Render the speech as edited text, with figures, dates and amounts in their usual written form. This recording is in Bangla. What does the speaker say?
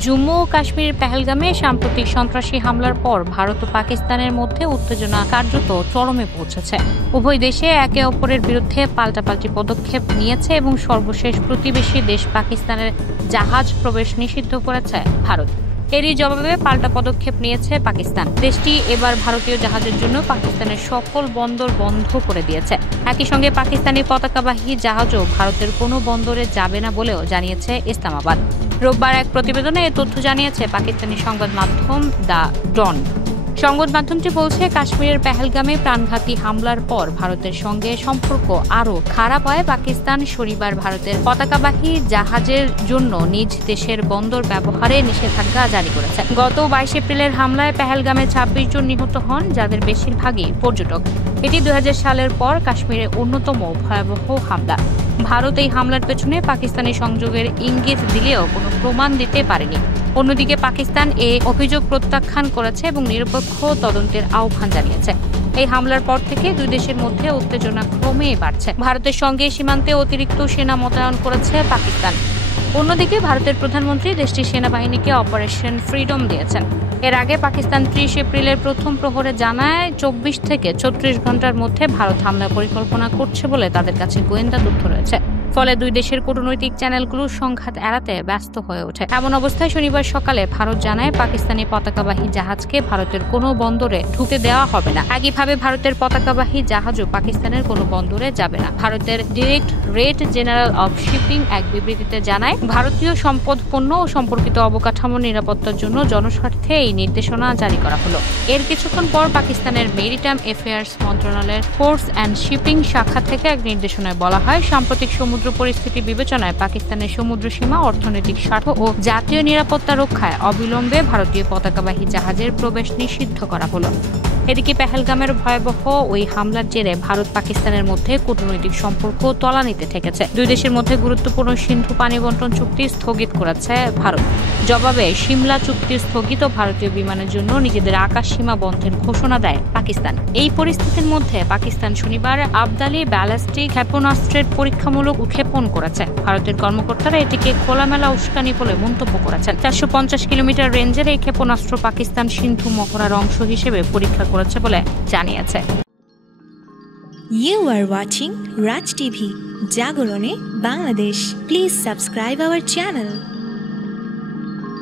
জম্মু ও কাশ্মীরের পেহেলগামে সাম্প্রতিক সন্ত্রাসী হামলার পর ভারত ও পাকিস্তানের মধ্যে উত্তেজনা কার্যত চরমে পৌঁছেছে। উভয় দেশে একে অপরের বিরুদ্ধে পাল্টাপাল্টি পদক্ষেপ নিয়েছে এবং সর্বশেষ প্রতিবেশী দেশ পাকিস্তানের জাহাজ প্রবেশ নিষিদ্ধ করেছে ভারত। এরই জবাবে পাল্টা পদক্ষেপ নিয়েছে পাকিস্তান। দেশটি এবার ভারতীয় জাহাজের জন্য পাকিস্তানের সকল বন্দর বন্ধ করে দিয়েছে। একই সঙ্গে পাকিস্তানি পতাকাবাহী জাহাজও ভারতের কোনো বন্দরে যাবে না বলেও জানিয়েছে ইসলামাবাদ। রোববার এক প্রতিবেদনে এ তথ্য জানিয়েছে পাকিস্তানি সংবাদ মাধ্যম দ্য ডন। সংবাদ মাধ্যমটি বলছে, কাশ্মীরের পেহেলগামে প্রাণঘাতী হামলার পর ভারতের সঙ্গে সম্পর্ক আরও খারাপ হয় পাকিস্তান শনিবার ভারতের পতাকাবাহী জাহাজের জন্য নিজ দেশের বন্দর ব্যবহারে নিষেধাজ্ঞা জারি করেছে। গত 22 এপ্রিলের হামলায় পেহেলগামে 26 জন নিহত হন, যাদের বেশিরভাগই পর্যটক। এটি 2000 সালের পর কাশ্মীরে অন্যতম ভয়াবহ হামলা। ভারত এই হামলার পেছনে পাকিস্তানি সংযোগের ইঙ্গিত দিলেও কোনো প্রমাণ দিতে পারেনি। অন্যদিকে পাকিস্তান এই অভিযোগ প্রত্যাখ্যান করেছে এবং নিরপেক্ষ তদন্তের আহ্বান জানিয়েছে। এই হামলার পর থেকে দুই দেশের মধ্যে উত্তেজনা ক্রমেই বাড়ছে। ভারতের সঙ্গে সীমান্তে অতিরিক্ত সেনা মোতায়েন করেছে পাকিস্তান। অন্যদিকে ভারতের প্রধানমন্ত্রী দেশটির সেনাবাহিনীকে অপারেশন ফ্রিডম দিয়েছেন। এর আগে পাকিস্তান 30 এপ্রিলের প্রথম প্রহরে জানায় 24 থেকে 36 ঘন্টার মধ্যে ভারত হামলার পরিকল্পনা করছে বলে তাদের কাছে গোয়েন্দা তথ্য রয়েছে। ফলে দুই দেশের কূটনৈতিক চ্যানেলগুলো সংঘাত এড়াতে ব্যস্ত হয়ে ওঠে। এমন অবস্থায় শনিবার সকালে ভারত জানায় পাকিস্তানি পতাকাবাহী জাহাজকে ভারতের কোনো বন্দরে ঢুকতে দেওয়া হবে না। একইভাবে ভারতের পতাকাবাহী জাহাজও পাকিস্তানের কোনো বন্দরে যাবে না। ভারতের ডিরেক্টরেট জেনারেল অব শিপিং এক বিবৃতিতে জানায়, ভারতীয় সম্পদ, পণ্য ও সম্পর্কিত অবকাঠামোর নিরাপত্তার জন্য জনস্বার্থে এই নির্দেশনা জারি করা হলো। এর কিছুক্ষণ পর পাকিস্তানের মেরিটাইম অ্যাফেয়ার্স মন্ত্রণালয়ের পোর্টস অ্যান্ড শিপিং শাখা থেকে এক নির্দেশনায় বলা হয়, সাম্প্রতিক সমুদ্র পরিস্থিতি বিবেচনায় পাকিস্তানের সমুদ্র সীমা, অর্থনৈতিক স্বার্থ ও জাতীয় নিরাপত্তা রক্ষায় অবিলম্বে ভারতীয় পতাকাবাহী জাহাজের প্রবেশ নিষিদ্ধ করা হলো। এদিকে পেহেলগামের ভয়াবহ ওই হামলার জেরে ভারত পাকিস্তানের মধ্যে কূটনৈতিক সম্পর্ক তলানিতে ঠেকেছে। দুই দেশের মধ্যে গুরুত্বপূর্ণ সিন্ধু পানি বন্টন চুক্তি স্থগিত করেছে ভারত। জবাবে সিমলা চুক্তি স্থগিত, ভারতীয় বিমানের জন্য নিজেদের আকাশ সীমা বন্ধের ঘোষণা দেয় পাকিস্তান। এই পরিস্থিতির মধ্যে পাকিস্তান শনিবার আবদালি ব্যালিস্টিক ক্ষেপণাস্ত্রের পরীক্ষামূলক উৎক্ষেপণ করেছে। ভারতের কর্মকর্তারা এটিকে খোলামেলা উস্কানি বলে মন্তব্য করেছেন। 450 কিলোমিটার রেঞ্জের এই ক্ষেপণাস্ত্র পাকিস্তান সিন্ধু মহড়ার অংশ হিসেবে পরীক্ষা করেছে বলে জানিয়েছে। You are watching Raj TV, জাগরণে Bangladesh. Please subscribe our channel.